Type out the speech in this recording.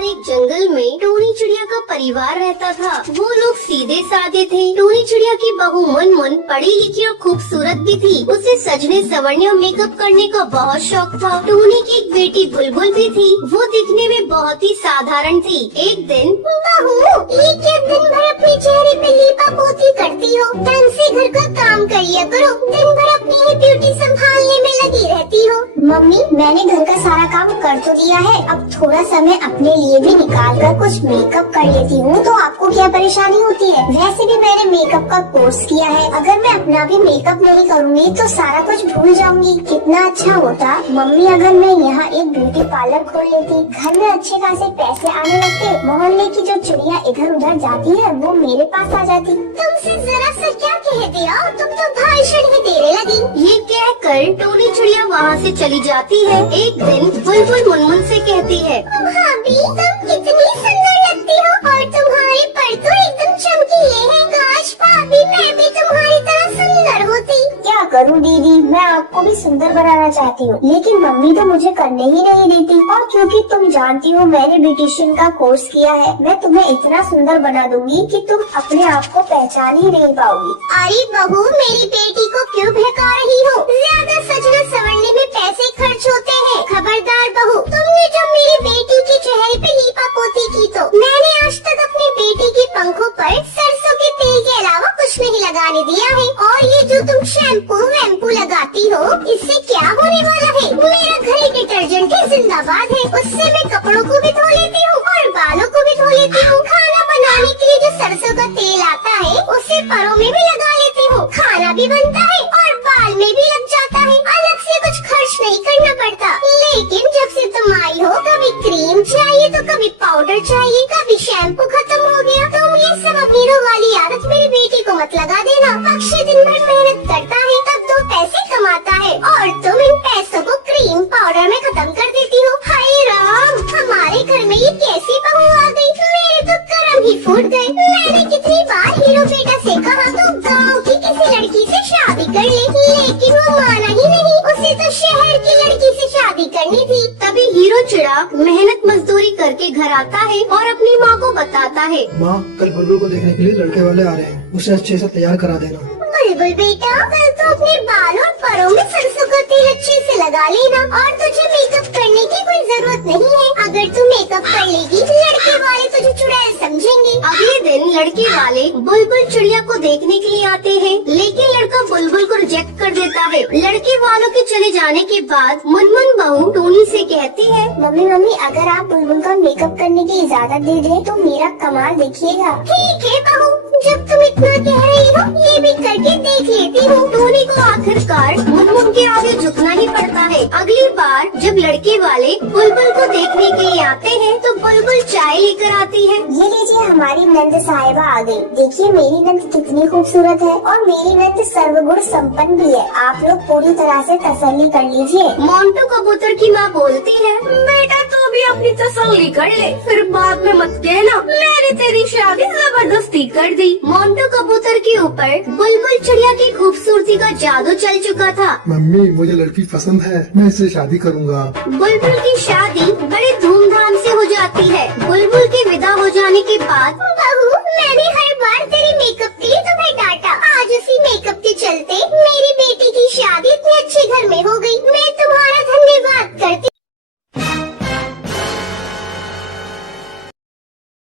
बार एक जंगल में टोनी चिड़िया का परिवार रहता था। वो लोग सीधे साधे थे। टोनी चिड़िया की बहू मुनमुन पढ़ी लिखी और खूबसूरत भी थी। उसे सजने संवरने और मेकअप करने का बहुत शौक था। टोनी की एक बेटी बुलबुल भी थी। वो दिखने में बहुत ही साधारण थी। एक दिन, बहू, ये क्या दिन भर अपने चेहरे पे लीपा पोती करती हो? ढंग से घर का काम कर लिया करो। दिन भर अपनी ही ब्यूटी संभालने में लगी रहती हो। मम्मी, मैंने घर का सारा काम कर तो दिया है, अब थोड़ा समय अपने लिए भी निकाल कर कुछ मेकअप कर लेती हूँ तो आपको क्या परेशानी होती है? वैसे भी मैंने मेकअप का कोर्स किया है। अगर मैं अपना भी मेकअप नहीं करूँगी तो सारा कुछ भूल जाऊंगी। कितना अच्छा होता मम्मी अगर मैं यहाँ एक ब्यूटी पार्लर खोल लेती। घर में अच्छे खासे पैसे आने लगते। मोहल्ले की जो चिड़िया इधर उधर जाती है वो मेरे पास आ जाती। तुमसे जरा सा क्या कह दिया? तुम तो भाषण ही देने लगी। ये कहकर टोनी चिड़िया वहाँ से चली जाती है। एक दिन बुलबुल मुनमुन से कहती है, भाभी, तुम कितनी सुंदर लगती हो और तुम्हारे पर तो एकदम चमकीले हैं। काश भाभी मैं भी तुम्हारी तरह सुंदर होती। क्या करूं दीदी, मैं आपको भी सुंदर बनाना चाहती हूँ लेकिन मम्मी तो मुझे करने ही नहीं देती। और क्योंकि तुम जानती हो मैंने ब्यूटिशियन का कोर्स किया है, मैं तुम्हें इतना सुंदर बना दूंगी कि तुम अपने आप को पहचान ही नहीं पाओगी। अरे बहू, मेरी बेटी को क्यों बहका रही हो? ज्यादा सजना संवरने में पैसे खर्च होते हैं। खबरदार बहू, तुमने जब मेरी बेटी के चेहरे पे लीपा पोती की तो मैंने आज तक अपनी बेटी के पंखों पर सरसों के तेल के अलावा कुछ नहीं लगाने दिया है। और ये जो तुम शैम्पू वैम्पू लगाती हो, इससे क्या होने वाला है? मेरा घर एक डिटर्जेंट ही जिंदाबाद है। उससे मैं कपड़ों को भी धो लेती हूँ और बालों को भी धो लेती हूँ। खाना बनाने के लिए जो सरसों का तेल आता है उसे परों में भी लगा लेती हूँ। खाना भी बनता है और बाल में भी लग जाता है। अलग से कुछ खर्च नहीं करना पड़ता। लेकिन जब से तुम आई हो, कभी क्रीम चाहिए तो कभी पाउडर चाहिए, कभी शैम्पू खत्म हो गया। तुम ये सब अपनी वाली आदत मेरी बेटी को मत लगा देना। अक्षय दिन भर मेहनत करता है तब 2 पैसे कमाता है और तुम इन पैसों को क्रीम पाउडर में खत्म कर देती हो। हाय राम, हमारे घर में ये कैसी बहू आ गई? मेरे तो कर्म ही फूट गए। मैंने कितनी बार हीरो बेटा से कहा तो गाँव की किसी लड़की से शादी कर ले, लेकिन वो माना ही नहीं। उसे तो शहर की लड़की से शादी करनी थी। तभी हीरो चिड़ा मेहनत मजदूरी करके घर आता है और अपनी माँ को बताता है, माँ, कल बुलबुल को देखने के लिए लड़के वाले आ रहे हैं, उसे अच्छे से तैयार करा देना। बुलबुल बेटा, कल तो अपने बाल और परों में सरसों का तेल अच्छे से लगा लेना और तुझे मेकअप करने की कोई जरूरत नहीं है। अगर तू मेकअप कर लेगी लड़के वाले तुझे चुड़ैल समझेंगे। अगले दिन लड़के वाले बुलबुल चिड़िया को देखने के लिए आते हैं, लेकिन लड़का बुलबुल को रिजेक्ट कर देता है। लड़के वालों के चले जाने के बाद मुनमुन बहू टोनी से कहती है, मम्मी, अगर आप बुलबुल का मेकअप करने की इजाजत दे दे तो मेरा कमाल देखिएगा। ठीक है बहू, जब तुम इतना कह रही हो ये भी करके देख लेती हूँ। टोनी को आखिरकार मुनमुन के आगे झुकना ही पड़ता है। अगली बार जब लड़के वाले बुलबुल को देखने के लिए आते हैं तो बुलबुल चाय लेकर आती है। ये लीजिए, हमारी नंद साहिबा आ गई। देखिए मेरी नंद कितनी खूबसूरत है और मेरी नंद सर्वगुण संपन्न भी है। आप लोग पूरी तरह से तसल्ली कर लीजिए। मोंटू कबूतर की माँ बोलती है, बेटा तू भी अपनी तसल्ली कर ले, फिर बाद में मत कहना मैंने तेरी शादी जबरदस्ती कर दी। मोंटू कबूतर के ऊपर बुलबुल चिड़िया की खूबसूरती का जादू चल चुका था। मम्मी, मुझे लड़की पसंद है, मैं इससे शादी करूँगा। बुलबुल की शादी बड़े धूमधाम से हो जाती है। बुलबुल के विदा हो जाने के बाद